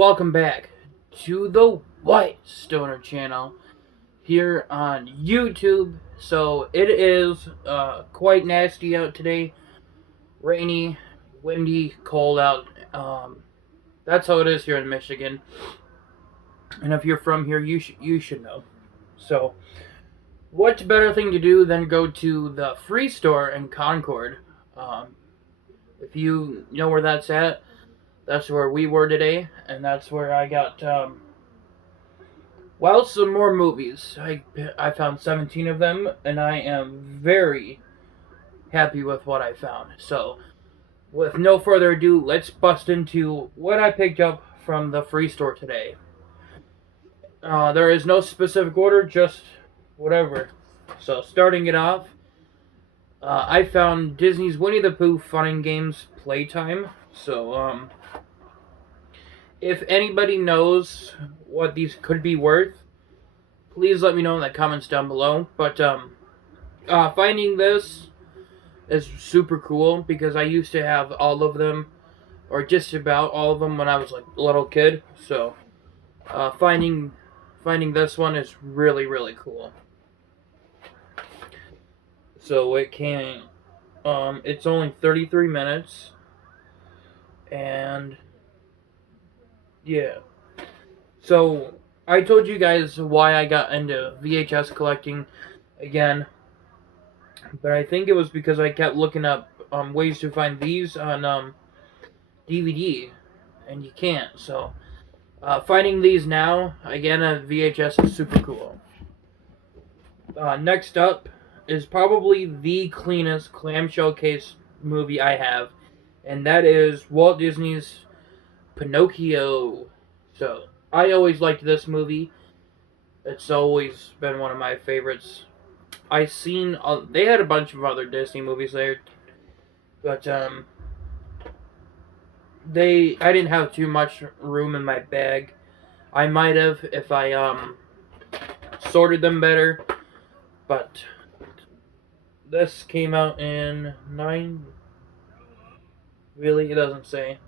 welcome back to the White Stoner channel here on YouTube. So it is quite nasty out today, rainy, windy, cold out. That's how it is here in Michigan. And if you're from here, you should know. So, what better thing to do than go to the Free Store in Concord? Um, if you know where that's at, that's where we were today, and that's where I got some more movies. I found 17 of them, and I am very happy with what I found. So, with no further ado, let's bust into what I picked up from the Free Store today. There is no specific order, just whatever. So, starting it off, I found Disney's Winnie the Pooh Fun and Games Playtime. So, if anybody knows what these could be worth, please let me know in the comments down below. But finding this is super cool because I used to have all of them, or just about all of them, when I was like a little kid. So finding this one is really, really cool. So it can it's only 33 minutes, and yeah. So I told you guys why I got into VHS collecting again, but I think it was because I kept looking up ways to find these on DVD, and you can't. So finding these now again on VHS is super cool. Next up is probably the cleanest clamshell case movie I have, and that is Walt Disney's Pinocchio. So I always liked this movie. It's always been one of my favorites. They had a bunch of other Disney movies there, but I didn't have too much room in my bag. I might have if I sorted them better, but this came out in Really, it doesn't say.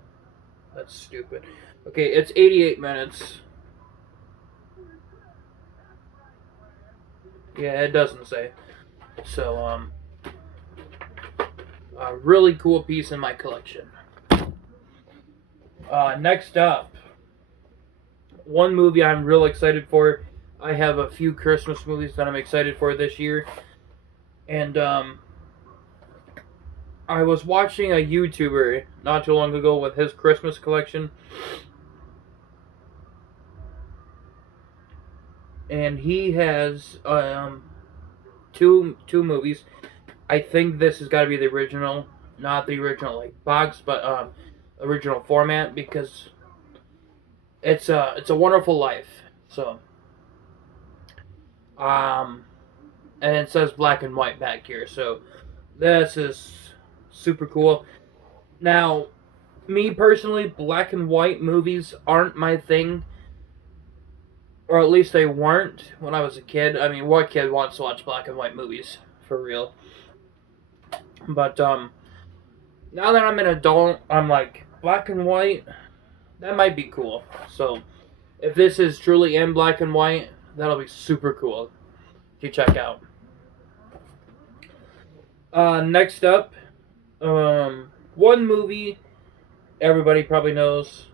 That's stupid. Okay, it's 88 minutes. Yeah, it doesn't say. So, a really cool piece in my collection. Next up, one movie I'm real excited for. I have a few Christmas movies that I'm excited for this year. And, I was watching a YouTuber not too long ago with his Christmas collection. And he has two movies. I think this has got to be the original, not the original like box, but original format, because it's a Wonderful Life. So and it says black and white back here. So this is super cool. Now, me personally, black and white movies aren't my thing. Or at least they weren't when I was a kid. I mean, what kid wants to watch black and white movies? For real. But, now that I'm an adult, I'm like, black and white? That might be cool. So, if this is truly in black and white, that'll be super cool to check out. Next up, one movie everybody probably knows.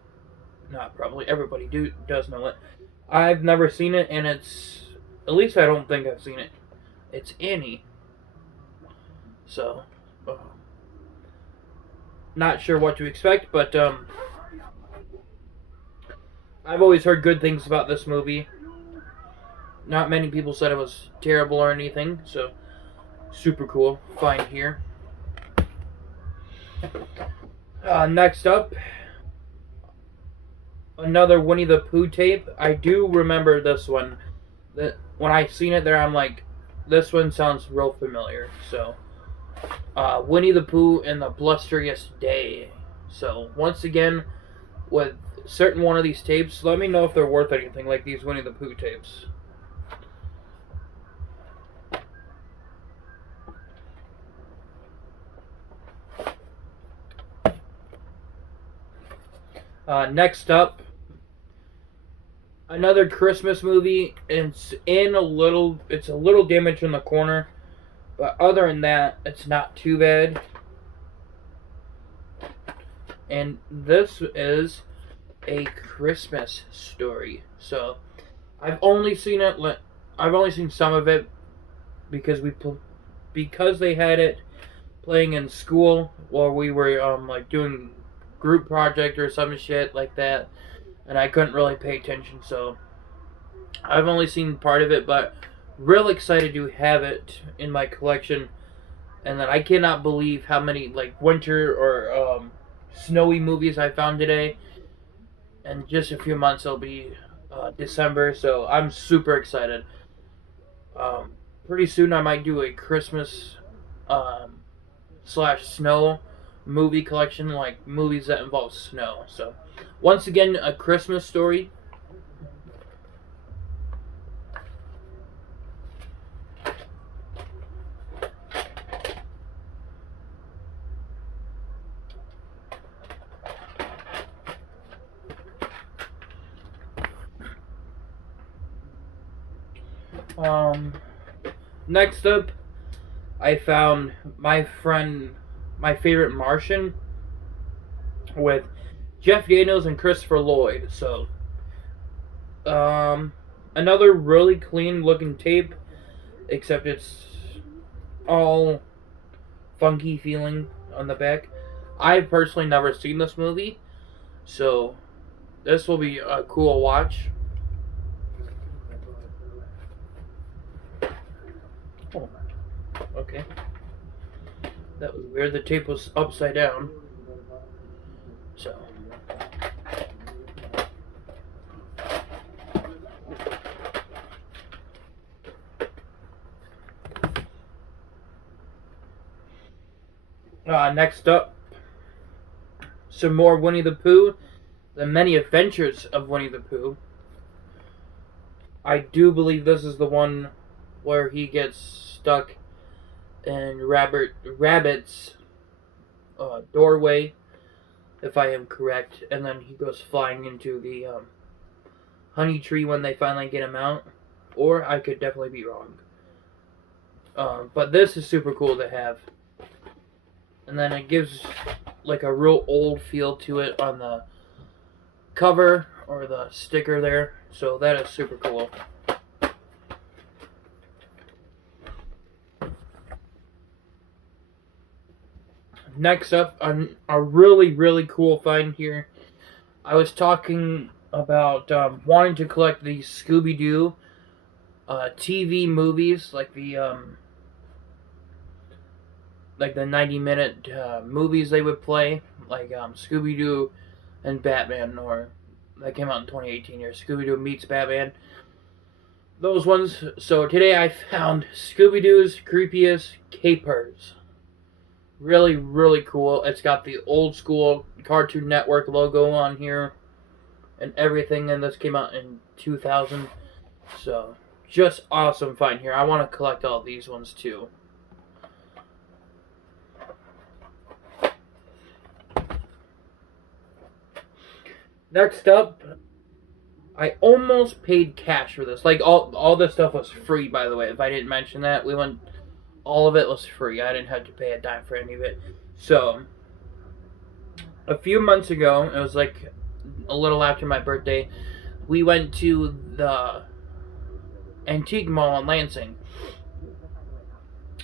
Not probably, everybody does know it. I've never seen it, and at least I don't think I've seen it. It's Annie. So, not sure what to expect, but I've always heard good things about this movie. Not many people said it was terrible or anything, so super cool. Fine here. Next up, another Winnie the Pooh tape. I do remember this one. That when I seen it there, I'm like, this one sounds real familiar. So, Winnie the Pooh and the Blusteriest Day. So, once again, with certain one of these tapes, let me know if they're worth anything, like these Winnie the Pooh tapes. Next up, Another Christmas movie. It's a little damaged in the corner, but other than that, it's not too bad. And this is A Christmas Story. So I've only seen it. I've only seen some of it because because they had it playing in school while we were like doing group project or some shit like that, and I couldn't really pay attention, so I've only seen part of it, but real excited to have it in my collection. And then I cannot believe how many like winter or snowy movies I found today. In just a few months it'll be December, so I'm super excited. Pretty soon I might do a Christmas slash snow movie collection, like movies that involve snow. So once again, A Christmas Story. Next up, I found my favorite Martian with Jeff Daniels and Christopher Lloyd. So, another really clean looking tape, except it's all funky feeling on the back. I've personally never seen this movie, so this will be a cool watch. Oh, okay. That was weird. The tape was upside down. So. Next up, some more Winnie the Pooh. The Many Adventures of Winnie the Pooh. I do believe this is the one where he gets stuck in Rabbit's doorway, if I am correct, and then he goes flying into the honey tree when they finally get him out. Or I could definitely be wrong. But this is super cool to have. And then it gives like a real old feel to it on the cover or the sticker there. So that is super cool. Next up, a really, really cool find here. I was talking about wanting to collect the Scooby-Doo TV movies, like the 90-minute movies they would play, like Scooby-Doo and Batman, or that came out in 2018 here, Scooby-Doo Meets Batman. Those ones. So today I found Scooby-Doo's Creepiest Capers. Really, really cool. It's got the old school Cartoon Network logo on here and everything, and this came out in 2000. So, just awesome find here. I want to collect all these ones too. Next up, I almost paid cash for this. Like, all this stuff was free, by the way. If I didn't mention that, all of it was free. I didn't have to pay a dime for any of it. So, a few months ago, it was like a little after my birthday, we went to the Antique Mall in Lansing.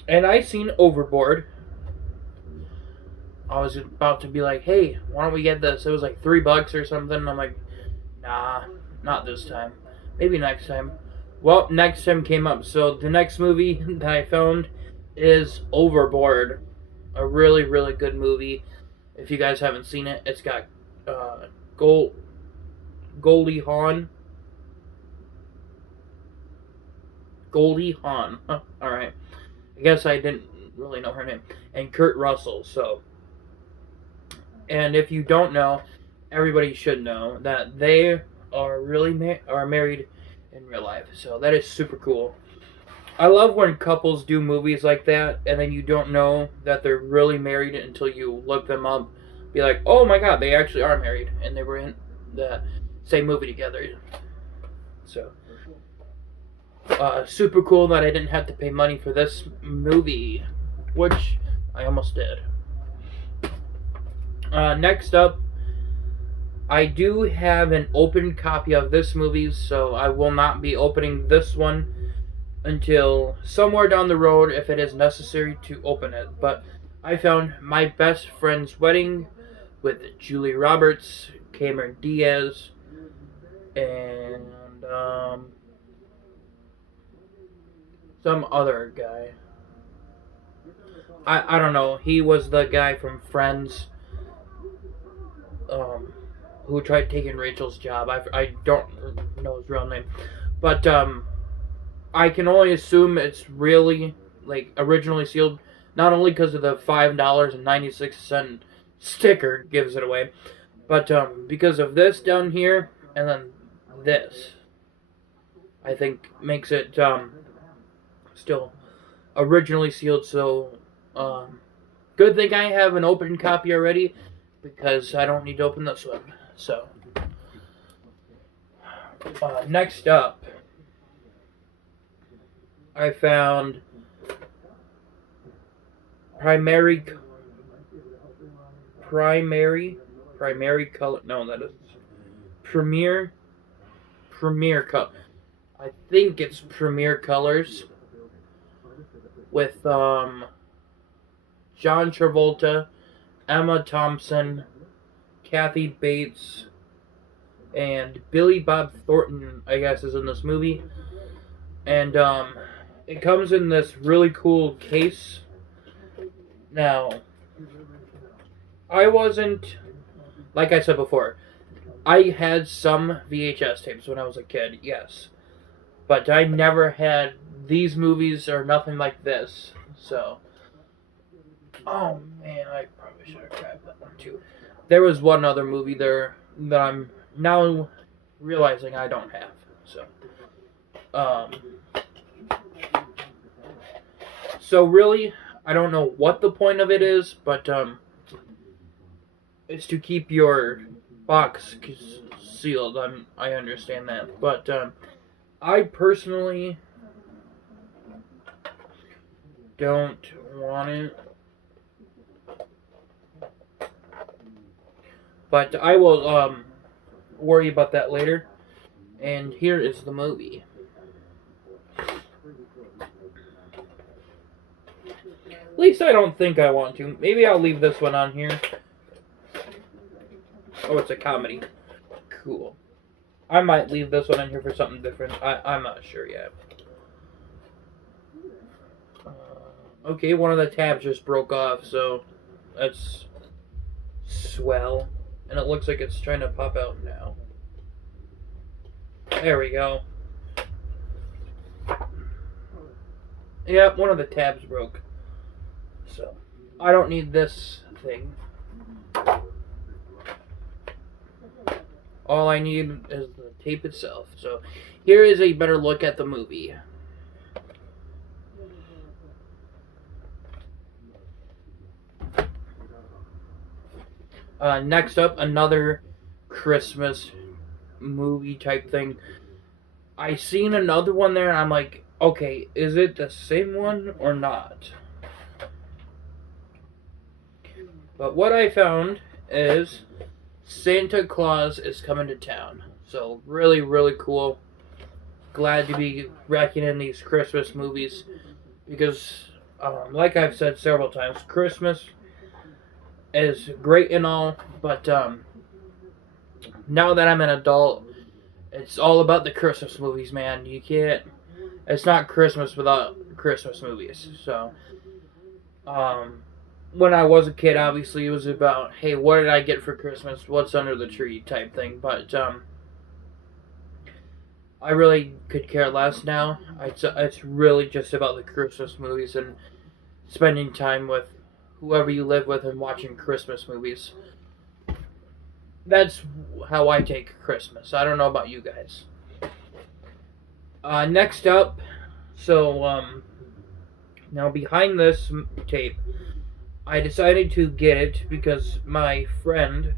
And I seen Overboard. I was about to be like, hey, why don't we get this? It was like $3 or something. And I'm like, nah, not this time. Maybe next time. Well, next time came up. So the next movie that I found is Overboard. A really, really good movie. If you guys haven't seen it, it's got Goldie Hawn. Goldie Hawn. Huh, alright. I guess I didn't really know her name. And Kurt Russell, so. And if you don't know, everybody should know that they are really are married in real life. So that is super cool. I love when couples do movies like that, and then you don't know that they're really married until you look them up. Be like, oh my god, they actually are married, and they were in the same movie together. So, super cool that I didn't have to pay money for this movie, which I almost did. Next up, I do have an open copy of this movie, so I will not be opening this one until somewhere down the road if it is necessary to open it. But I found My Best Friend's Wedding with Julia Roberts, Cameron Diaz, and some other guy. I don't know. He was the guy from Friends who tried taking Rachel's job. I don't know his real name. But I can only assume it's really like originally sealed, not only because of the $5.96 sticker gives it away, but because of this down here and then this, I think makes it still originally sealed. So good thing I have an open copy already, because I don't need to open this one. So next up, I found primary color. No, that is Premier color. I think it's Premier Colors with John Travolta, Emma Thompson, Kathy Bates, and Billy Bob Thornton, I guess, is in this movie. And it comes in this really cool case. Now, I wasn't, like I said before, I had some VHS tapes when I was a kid, yes. But I never had these movies or nothing like this. So, oh man, I probably should have grabbed that one too. There was one other movie there that I'm now realizing I don't have. So really, I don't know what the point of it is, but it's to keep your box sealed. I understand that, but I personally don't want it. But I will worry about that later. And here is the movie. At least I don't think I want to. Maybe I'll leave this one on here. Oh, it's a comedy. Cool. I might leave this one in here for something different. I'm not sure yet. Okay, one of the tabs just broke off, so that's swell. And it looks like it's trying to pop out now. There we go. Yeah, one of the tabs broke. So, I don't need this thing. All I need is the tape itself. So, here is a better look at the movie. Next up, another Christmas movie type thing. I seen another one there, and I'm like, okay, is it the same one or not? But what I found is Santa Claus is Coming to Town. So really, really cool. Glad to be racking in these Christmas movies because, like I've said several times, Christmas is great and all, but now that I'm an adult, it's all about the Christmas movies, man. You can't. It's not Christmas without Christmas movies. So, when I was a kid, obviously it was about, hey, what did I get for Christmas? What's under the tree type thing. But I really could care less now. It's really just about the Christmas movies and spending time with whoever you live with and watching Christmas movies. That's how I take Christmas. I don't know about you guys. Next up, so now behind this tape, I decided to get it because my friend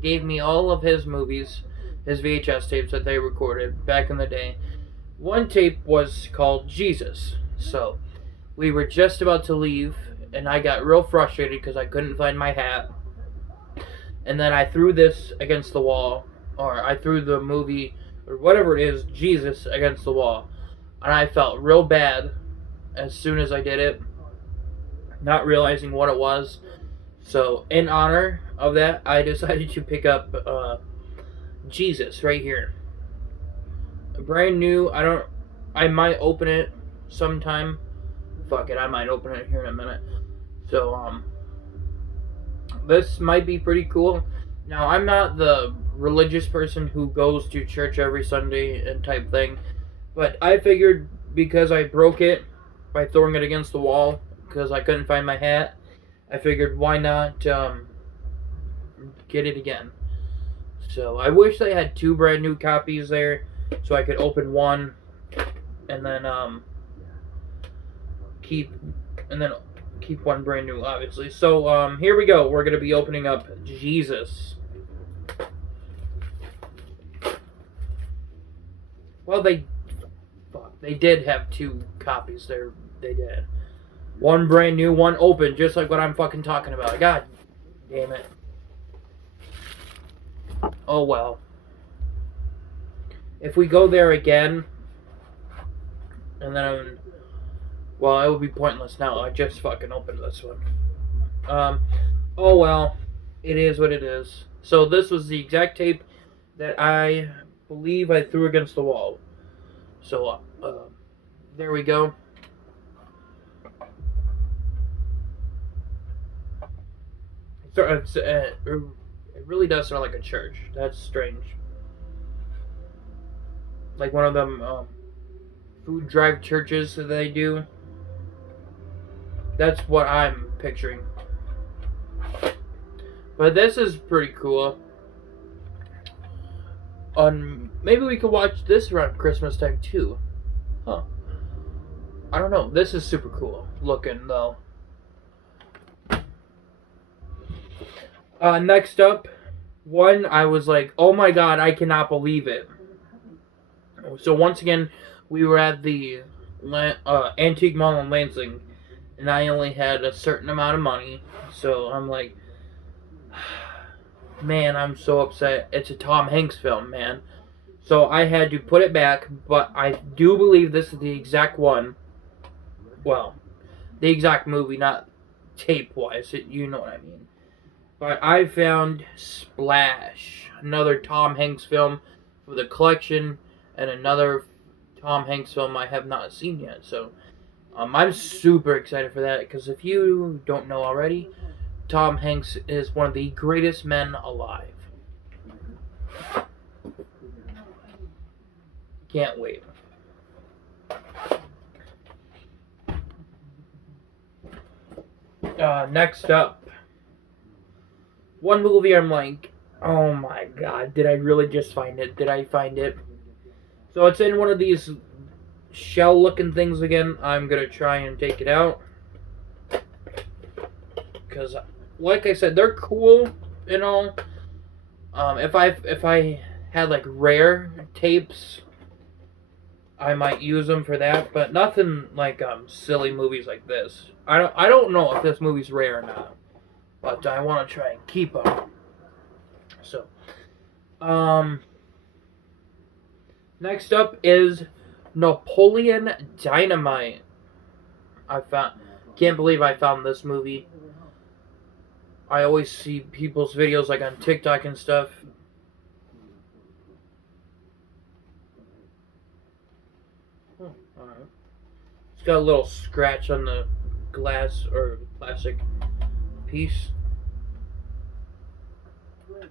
gave me all of his movies his VHS tapes that they recorded back in the day. One tape was called Jesus. So we were just about to leave, and I got real frustrated because I couldn't find my hat. And then I threw this against the wall, or I threw the movie, or whatever it is, Jesus, against the wall. And I felt real bad as soon as I did it, not realizing what it was. So in honor of that, I decided to pick up Jesus right here. Brand new. I might open it sometime. Fuck it, I might open it here in a minute. So this might be pretty cool. Now, I'm not the religious person who goes to church every Sunday and type thing, but I figured because I broke it by throwing it against the wall because I couldn't find my hat, I figured why not get it again. So I wish they had 2 brand new copies there so I could open one and then keep one brand new, obviously. So here we go. We're gonna be opening up Jesus. Well, they did have 2 copies there. They did. One brand new, one open, just like what I'm fucking talking about. God damn it. Oh well. If we go there again, and then well, it would be pointless now. I just fucking opened this one. Oh well. It is what it is. So this was the exact tape that I believe I threw against the wall. So, there we go. It really does sound like a church. That's strange. Like one of them food drive churches that they do. That's what I'm picturing. But this is pretty cool. Maybe we could watch this around Christmas time too. Huh. I don't know. This is super cool looking though. Next up, one I was like, oh my god, I cannot believe it. So once again, we were at the Antique Mall in Lansing, and I only had a certain amount of money. So I'm like, man, I'm so upset. It's a Tom Hanks film, man. So I had to put it back, but I do believe this is the exact one. Well, the exact movie, not tape-wise. You know what I mean. But I found Splash, another Tom Hanks film for the collection, and another Tom Hanks film I have not seen yet. So I'm super excited for that, because if you don't know already, Tom Hanks is one of the greatest men alive. Can't wait. Next up, one movie I'm like, oh my god, did I really just find it? Did I find it? So it's in one of these shell-looking things again. I'm gonna try and take it out, because, like I said, they're cool and all. If I had like rare tapes, I might use them for that, but nothing like silly movies like this. I don't know if this movie's rare or not, but I want to try and keep them. So, next up is Napoleon Dynamite. Can't believe I found this movie. I always see people's videos like on TikTok and stuff. Alright. It's got a little scratch on the glass or plastic piece. There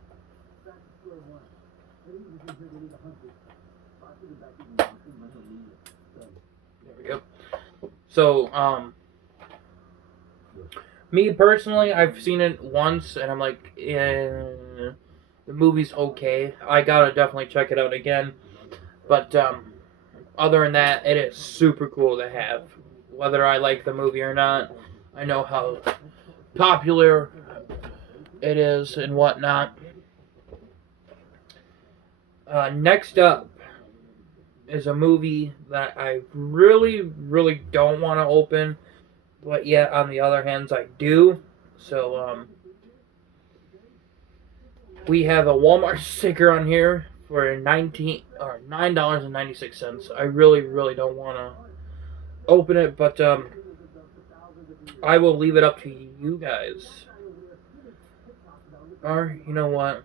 we go. So, me personally, I've seen it once, and I'm like, the movie's okay. I gotta definitely check it out again. But, other than that, it is super cool to have. Whether I like the movie or not, I know how popular it is and whatnot. Next up is a movie that I really, really don't want to open, but yet on the other hand, I do. So, we have a Walmart sticker on here for $9.96. I really, really don't want to open it, but I will leave it up to you guys. Or you know what?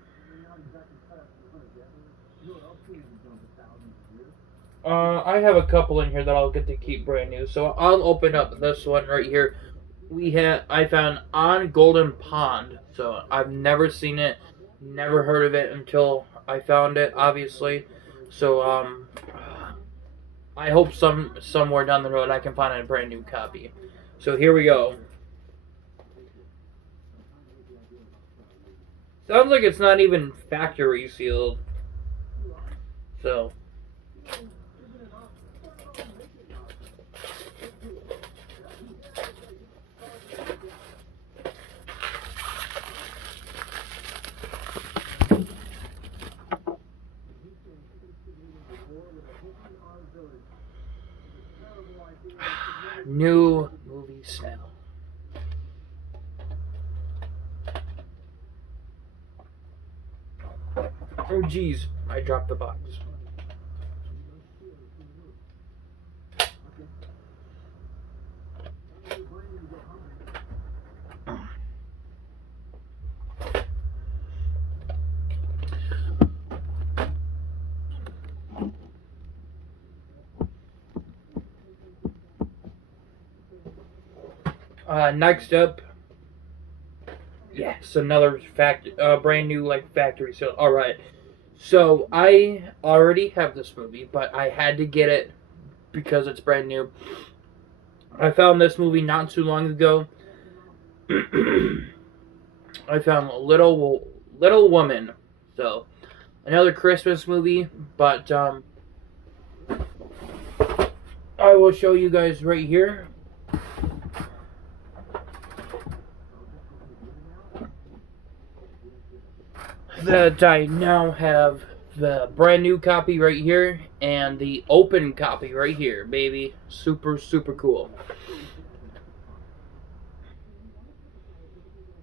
I have a couple in here that I'll get to keep brand new, so I'll open up this one right here. I found On Golden Pond, so I've never seen it, never heard of it until I found it, obviously. So I hope somewhere down the road I can find a brand new copy. So here we go. Sounds like it's not even factory sealed. So. New movie smell. Oh geez, I dropped the box. Next up, yes, another brand new factory sale. All right, so I already have this movie, but I had to get it because it's brand new. I found this movie not too long ago. I found Little Woman, so another Christmas movie, but I will show you guys right here. That I now have the brand new copy right here and the open copy right here, baby. Super, super cool.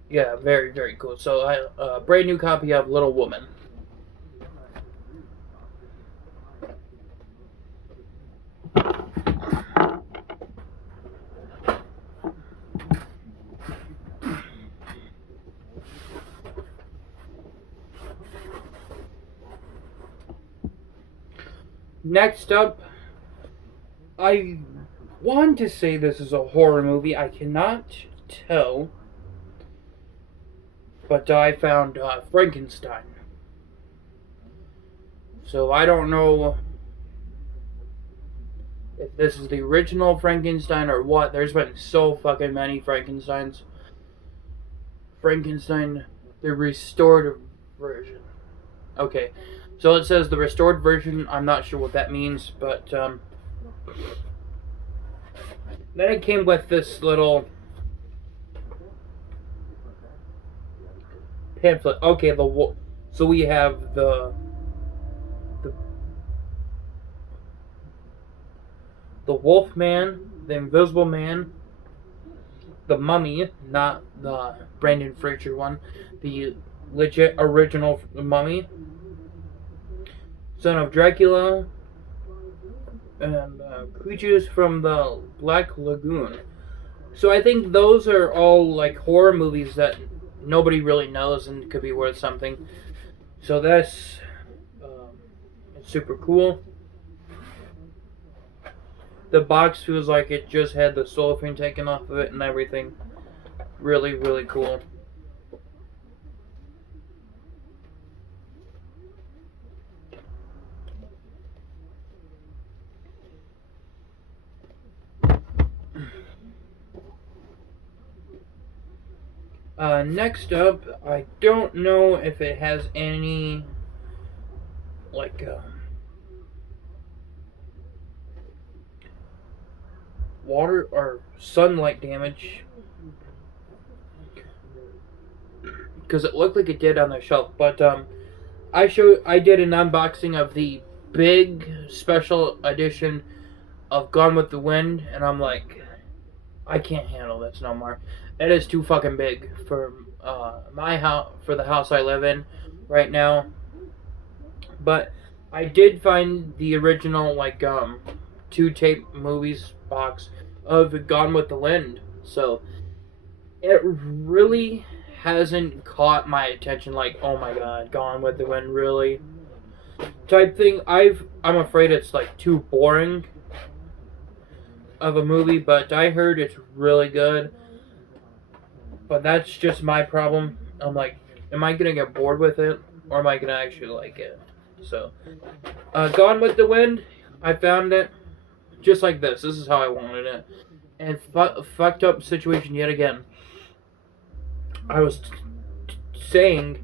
Yeah, very, very cool. So I brand new copy of Little Woman. Next up, I want to say this is a horror movie. I cannot tell. But I found Frankenstein. So I don't know if this is the original Frankenstein or what. There's been so fucking many Frankensteins. Frankenstein, the restored version. Okay. So it says the restored version. I'm not sure what that means, but then it came with this little pamphlet. Okay, so we have the Wolf Man, the Invisible Man, the Mummy, not the Brandon Fraser one, the legit original Mummy, Son of Dracula, and Creatures from the Black Lagoon. So I think those are all like horror movies that nobody really knows and could be worth something. So that's it's super cool. The box feels like it just had the cellophane taken off of it and everything. Really, really cool. Next up, I don't know if it has any, like, water or sunlight damage, because it looked like it did on the shelf, but I did an unboxing of the big special edition of Gone with the Wind, and I'm like, I can't handle this no more. It is too fucking big for my house, for the house I live in right now. But I did find the original 2-tape movies box of Gone with the Wind, so it really hasn't caught my attention. Like, oh my god, Gone with the Wind, really? Type thing. I'm afraid it's too boring of a movie, but I heard it's really good. But that's just my problem. I'm like, am I gonna get bored with it, or am I gonna actually like it? So, Gone with the Wind, I found it just like this. This is how I wanted it. And fucked up situation yet again. I was saying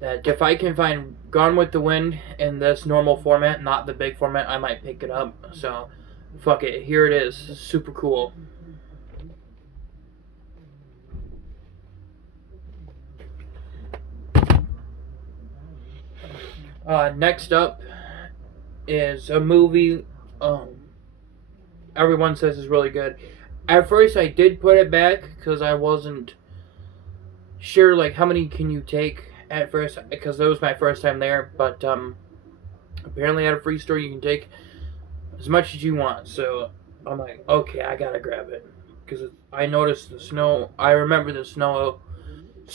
that if I can find Gone with the Wind in this normal format, not the big format, I might pick it up. So, fuck it. Here it is. Super cool. Next up is a movie everyone says is really good. At first I did put it back because I wasn't sure how many can you take at first, because that was my first time there, but apparently at a free store you can take as much as you want. So I'm like, okay, I gotta grab it because I noticed the snow. I remember the snow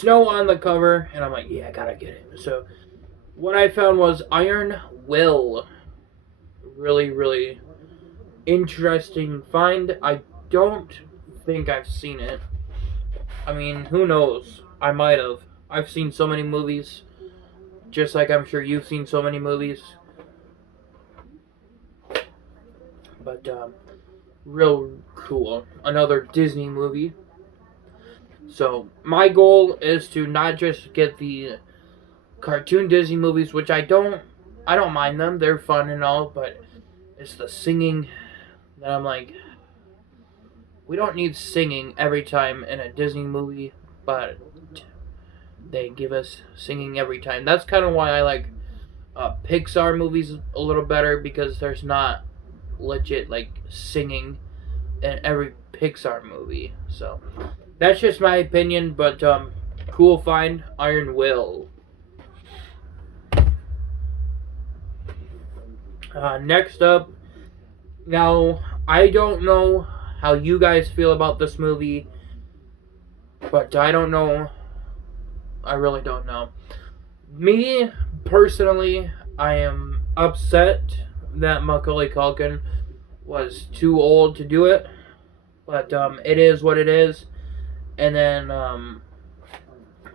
on the cover, and I'm like, yeah, I gotta get it. So what I found was Iron Will. Really, really interesting find. I don't think I've seen it. I mean, who knows? I might have. I've seen so many movies, just like I'm sure you've seen so many movies. But, real cool. Another Disney movie. So, my goal is to not just get the cartoon Disney movies, which I don't mind them. They're fun and all, but it's the singing that I'm like, we don't need singing every time in a Disney movie, but they give us singing every time. That's kind of why I like Pixar movies a little better, because there's not legit singing in every Pixar movie. So that's just my opinion, but cool find, Iron Will. Next up, now I don't know how you guys feel about this movie, but I don't know. I really don't know. Me, personally, I am upset that Macaulay Culkin was too old to do it, but it is what it is. And then,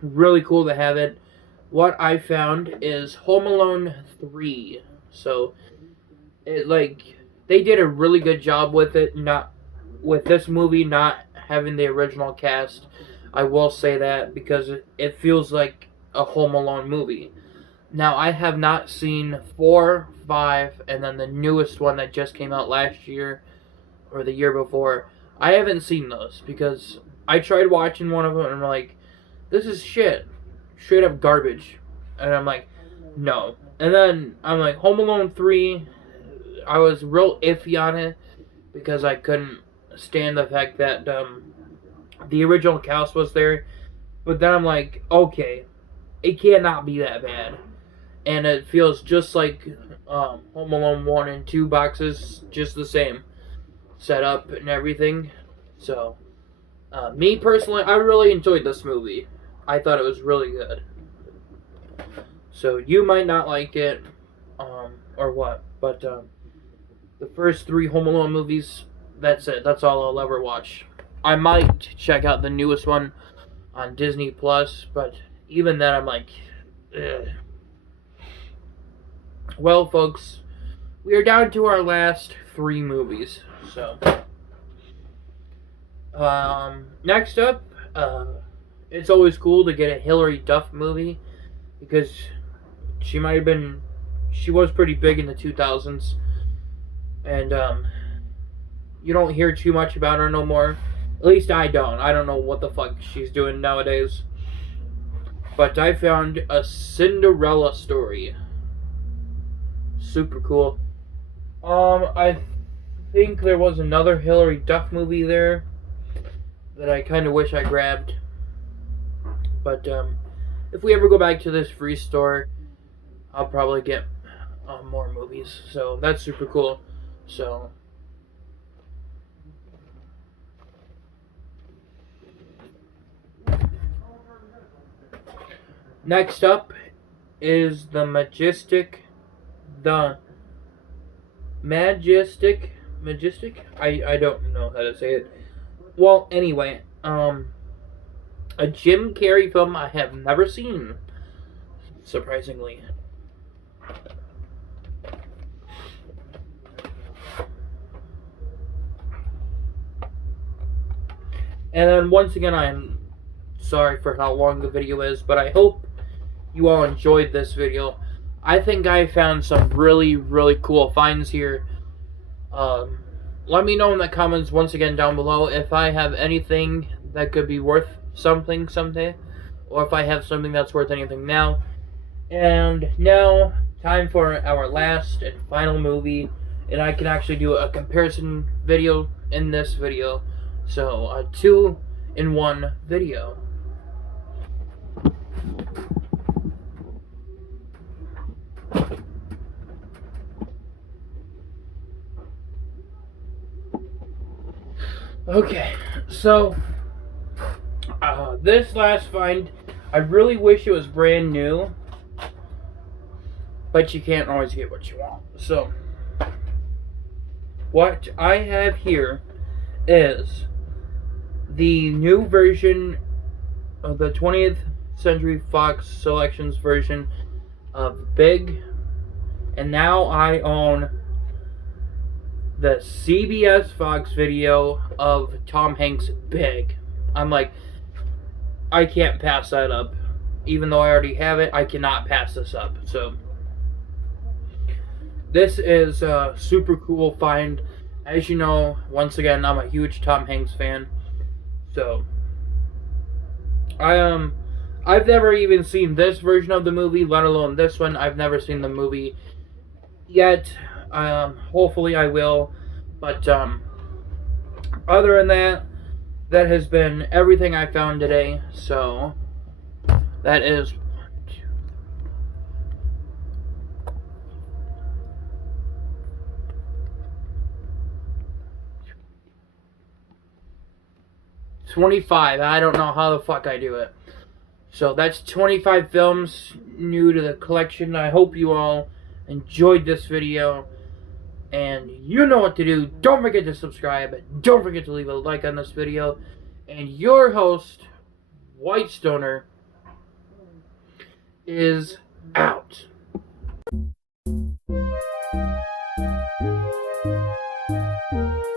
really cool to have it. What I found is Home Alone 3. So, it they did a really good job with it, not with this movie not having the original cast. I will say that, because it feels like a Home Alone movie. Now, I have not seen 4, 5, and then the newest one that just came out last year, or the year before. I haven't seen those, because I tried watching one of them, and I'm like, this is shit. Straight up garbage. And I'm like, no. And then, I'm like, Home Alone 3, I was real iffy on it, because I couldn't stand the fact that, the original cast was there. But then I'm like, okay, it cannot be that bad. And it feels just like Home Alone 1 and 2 boxes, just the same setup and everything. So, me personally, I really enjoyed this movie. I thought it was really good. So, you might not like it, or what, but the first 3 Home Alone movies, that's it. That's all I'll ever watch. I might check out the newest one on Disney Plus, but even then I'm like, ugh. Well, folks, we are down to our last 3 movies. So, next up, it's always cool to get a Hilary Duff movie, because she was pretty big in the 2000s, and you don't hear too much about her no more. At least I don't. I don't know what the fuck she's doing nowadays. but I found a Cinderella story. Super cool. I think there was another Hilary Duff movie there that I kind of wish I grabbed. But if we ever go back to this free store, I'll probably get more movies. So that's super cool. So next up is the Majestic. I don't know how to say it. Well, anyway, a Jim Carrey film I have never seen, surprisingly. And then once again, I'm sorry for how long the video is, but I hope you all enjoyed this video. I think I found some really, really cool finds here. Let me know in the comments once again down below if I have anything that could be worth something someday, or if I have something that's worth anything now. And now, time for our last and final movie, and I can actually do a comparison video in this video. So, a 2-in-1 video. Okay, so this last find, I really wish it was brand new, but you can't always get what you want. So, what I have here is the new version of the 20th Century Fox Selections version of Big, and now I own the CBS Fox video of Tom Hanks' Big. I'm like, I can't pass that up. Even though I already have it, I cannot pass this up. So, this is a super cool find. As you know, once again, I'm a huge Tom Hanks fan. So, I've never even seen this version of the movie, let alone this one. I've never seen the movie yet. Hopefully I will. But, other than that, that has been everything I found today. So, that is 25. I don't know how the fuck I do it. So that's 25 films new to the collection. I hope you all enjoyed this video. And you know what to do. Don't forget to subscribe. Don't forget to leave a like on this video. And your host, White Stoner, is